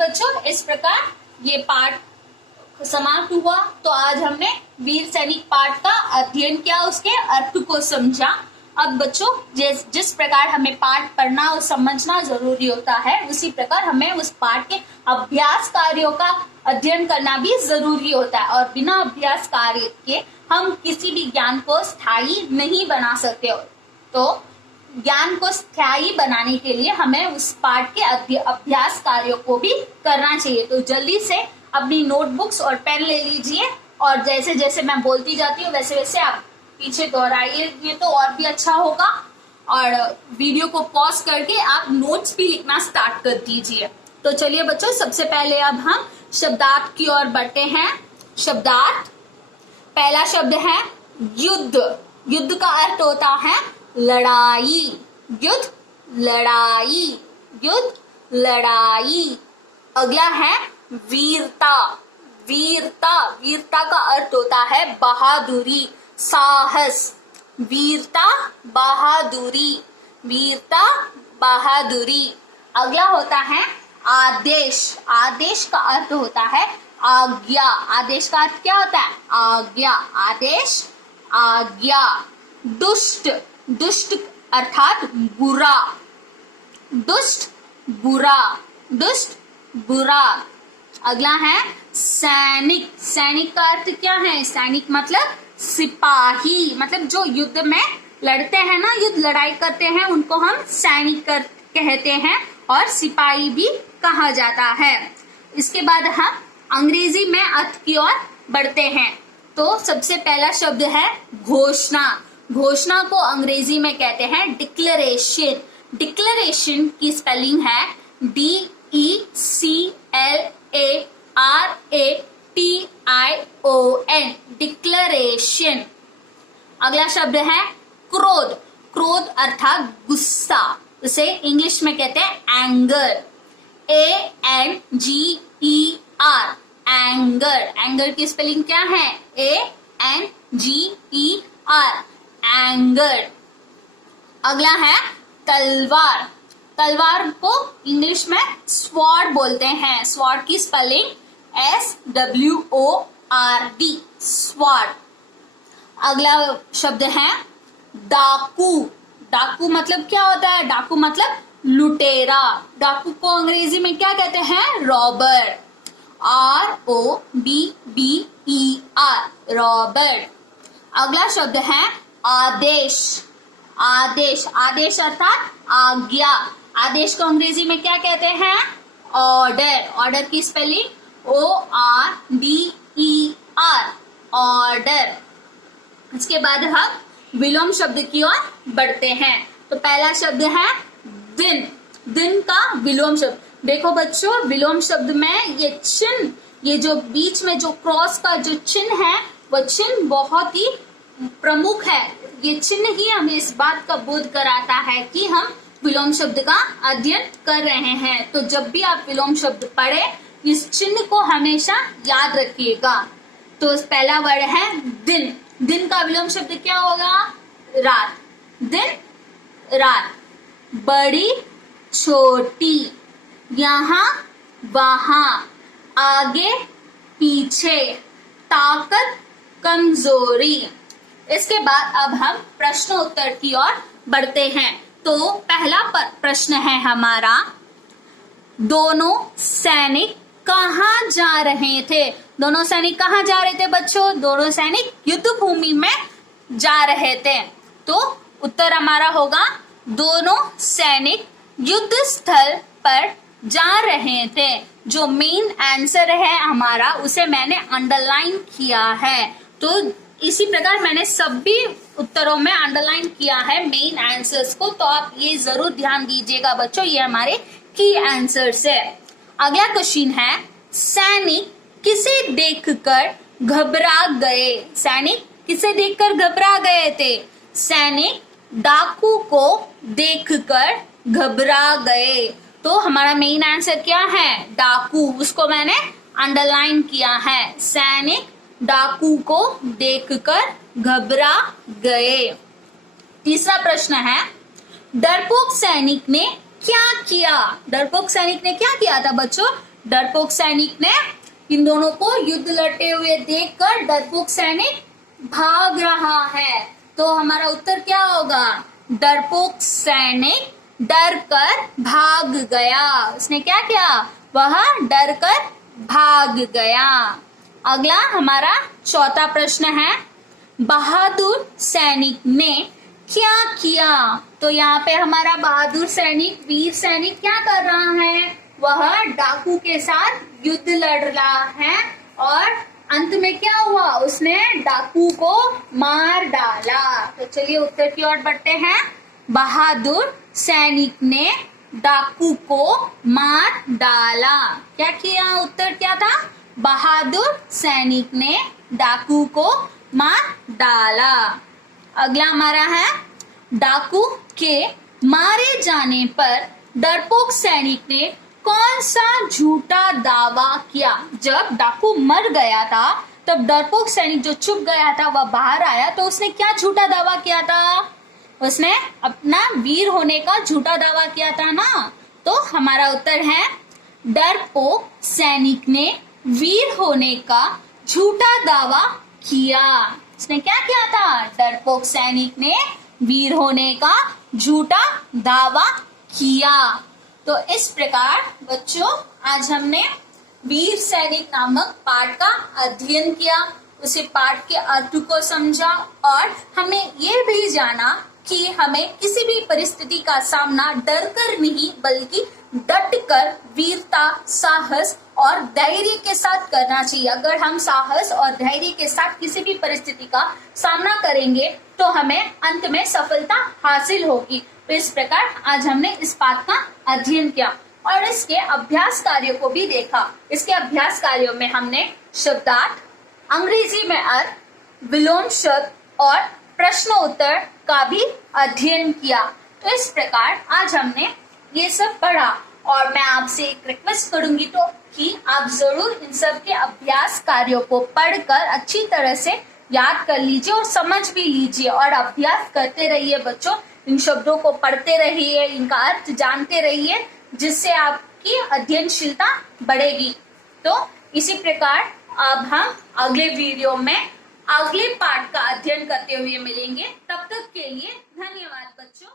बच्चों, इस प्रकार ये पाठ समाप्त हुआ। तो आज हमने वीर सैनिक पाठ का अध्ययन किया, उसके अर्थ को समझा। अब बच्चों, जिस प्रकार हमें पाठ पढ़ना और समझना जरूरी होता है, उसी प्रकार हमें उस पाठ के अभ्यास कार्यों का अध्ययन करना भी जरूरी होता है। और बिना अभ्यास कार्य के हम किसी भी ज्ञान को स्थायी नहीं बना सकते। तो ज्ञान को स्थायी बनाने के लिए हमें उस पाठ के अभ्यास कार्यों को भी करना चाहिए। तो जल्दी से अपनी नोटबुक्स और पेन ले लीजिए, और जैसे जैसे मैं बोलती जाती हूँ वैसे वैसे आप पीछे दोहराइए तो और भी अच्छा होगा। और वीडियो को पॉज करके आप नोट्स भी लिखना स्टार्ट कर दीजिए। तो चलिए बच्चों, सबसे पहले अब हम शब्दार्थ की ओर बढ़ते हैं। शब्दार्थ, पहला शब्द है युद्ध। युद्ध का अर्थ होता है लड़ाई। युद्ध, लड़ाई, युद्ध, लड़ाई। अगला है वीरता। वीरता, वीरता का अर्थ होता है बहादुरी, साहस। वीरता, बहादुरी, वीरता, बहादुरी। अगला होता है आदेश। आदेश का अर्थ होता है आज्ञा। आदेश का अर्थ क्या होता है? आज्ञा। आदेश, आज्ञा। दुष्ट, दुष्ट अर्थात बुरा। दुष्ट, बुरा, दुष्ट, बुरा। अगला है सैनिक। सैनिक का अर्थ क्या है? सैनिक मतलब सिपाही, मतलब जो युद्ध में लड़ते हैं ना, युद्ध लड़ाई करते हैं, उनको हम सैनिक कहते हैं, और सिपाही भी कहा जाता है। इसके बाद हम अंग्रेजी में अर्थ की ओर बढ़ते हैं। तो सबसे पहला शब्द है घोषणा। घोषणा को अंग्रेजी में कहते हैं डिक्लेरेशन। डिक्लेरेशन की स्पेलिंग है DECLARATION, डिक्लेरेशन। अगला शब्द है क्रोध। क्रोध अर्थात गुस्सा, उसे इंग्लिश में कहते हैं एंगर। ANGER, anger. एंगर की स्पेलिंग क्या है? ANGER, anger. अगला है तलवार। तलवार को इंग्लिश में स्वॉर्ड बोलते हैं। स्वॉर्ड की स्पेलिंग SWORD, स्वॉर्ड। अगला शब्द है डाकू। डाकू मतलब क्या होता है? डाकू मतलब लुटेरा। डाकू को अंग्रेजी में क्या कहते हैं? रॉबर। ROBBER, robber. अगला शब्द है आदेश। आदेश, आदेश अर्थात आज्ञा। आदेश को अंग्रेजी में क्या कहते हैं? ऑर्डर। ऑर्डर की स्पेलिंग ORDER, ऑर्डर। इसके बाद हम विलोम शब्द की ओर बढ़ते हैं। तो पहला शब्द है दिन। दिन का विलोम शब्द। देखो बच्चों, विलोम शब्द में ये चिन्ह, ये जो बीच में जो क्रॉस का जो चिन्ह है, वह चिन्ह बहुत ही प्रमुख है। ये चिन्ह ही हमें इस बात का बोध कराता है कि हम विलोम शब्द का अध्ययन कर रहे हैं। तो जब भी आप विलोम शब्द पढ़े, इस चिन्ह को हमेशा याद रखिएगा। तो पहला वर्ड है दिन। दिन का विलोम शब्द क्या होगा? रात। दिन, रात। बड़ी, छोटी, यहाँ, वहां, आगे, पीछे, ताकत, कमजोरी। इसके बाद अब हम प्रश्न उत्तर की ओर बढ़ते हैं। तो पहला प्रश्न है हमारा, दोनों सैनिक कहाँ जा रहे थे? दोनों सैनिक कहाँ जा रहे थे बच्चों? दोनों सैनिक युद्ध भूमि में जा रहे थे। तो उत्तर हमारा होगा दोनों सैनिक युद्ध स्थल पर जा रहे थे। जो मेन आंसर है हमारा, उसे मैंने अंडरलाइन किया है। तो इसी प्रकार मैंने सभी उत्तरों में अंडरलाइन किया है मेन आंसर्स को। तो आप ये जरूर ध्यान दीजिएगा बच्चों, ये हमारे की आंसर्स है। अगला क्वेश्चन है, सैनिक किसे देखकर घबरा गए? सैनिक किसे देखकर घबरा गए थे? सैनिक डाकू को देखकर घबरा गए। तो हमारा मेन आंसर क्या है? डाकू। उसको मैंने अंडरलाइन किया है। सैनिक डाकू को देखकर घबरा गए। तीसरा प्रश्न है, डरपोक सैनिक ने क्या किया? डरपोक सैनिक ने क्या किया था बच्चों? डरपोक सैनिक ने इन दोनों को युद्ध लड़ते हुए देखकर डरपोक सैनिक भाग रहा है। तो हमारा उत्तर क्या होगा? डरपोक सैनिक डर कर भाग गया। उसने क्या किया? वह डर कर भाग गया। अगला हमारा चौथा प्रश्न है, बहादुर सैनिक ने क्या किया? तो यहाँ पे हमारा बहादुर सैनिक, वीर सैनिक क्या कर रहा है? वह डाकू के साथ युद्ध लड़ रहा है और अंत में क्या हुआ? उसने डाकू को मार डाला। तो चलिए उत्तर की ओर बढ़ते हैं। बहादुर सैनिक ने डाकू को मार डाला। क्या किया? उत्तर क्या था? बहादुर सैनिक ने डाकू को मार डाला। अगला हमारा है, डाकू के मारे जाने पर डरपोक सैनिक ने कौन सा झूठा दावा किया? जब डाकू मर गया था तब डरपोक सैनिक जो छुप गया था वह बाहर आया, तो उसने क्या झूठा दावा किया था? उसने अपना वीर होने का झूठा दावा किया था ना। तो हमारा उत्तर है, डरपोक सैनिक ने वीर होने का झूठा दावा किया। उसने क्या किया था? डरपोक सैनिक ने वीर होने का झूठा दावा किया। तो इस प्रकार बच्चों आज हमने वीर सैनिक नामक पाठ का अध्ययन किया, उसे पाठ के अर्थ को समझा और हमें ये भी जाना कि हमें किसी भी परिस्थिति का सामना डर कर नहीं बल्कि डट कर वीरता, साहस और धैर्य के साथ करना चाहिए। अगर हम साहस और धैर्य के साथ किसी भी परिस्थिति का सामना करेंगे तो हमें अंत में सफलता हासिल होगी। तो इस प्रकार आज हमने इस पाठ का अध्ययन किया और इसके अभ्यास कार्यों को भी देखा। इसके अभ्यास कार्यों में हमने शब्दार्थ, अंग्रेजी में अर्थ, विलोम शब्द और प्रश्न उत्तर का भी अध्ययन किया। तो इस प्रकार आज हमने ये सब पढ़ा और मैं आपसे एक रिक्वेस्ट करूंगी तो कि आप जरूर इन सब के अभ्यास कार्यों को पढ़कर अच्छी तरह से याद कर लीजिए और समझ भी लीजिए और अभ्यास करते रहिए बच्चों। इन शब्दों को पढ़ते रहिए, इनका अर्थ जानते रहिए, जिससे आपकी अध्ययनशीलता बढ़ेगी। तो इसी प्रकार अब हम अगले वीडियो में अगले पाठ का अध्ययन करते हुए मिलेंगे। तब तक के लिए धन्यवाद बच्चों।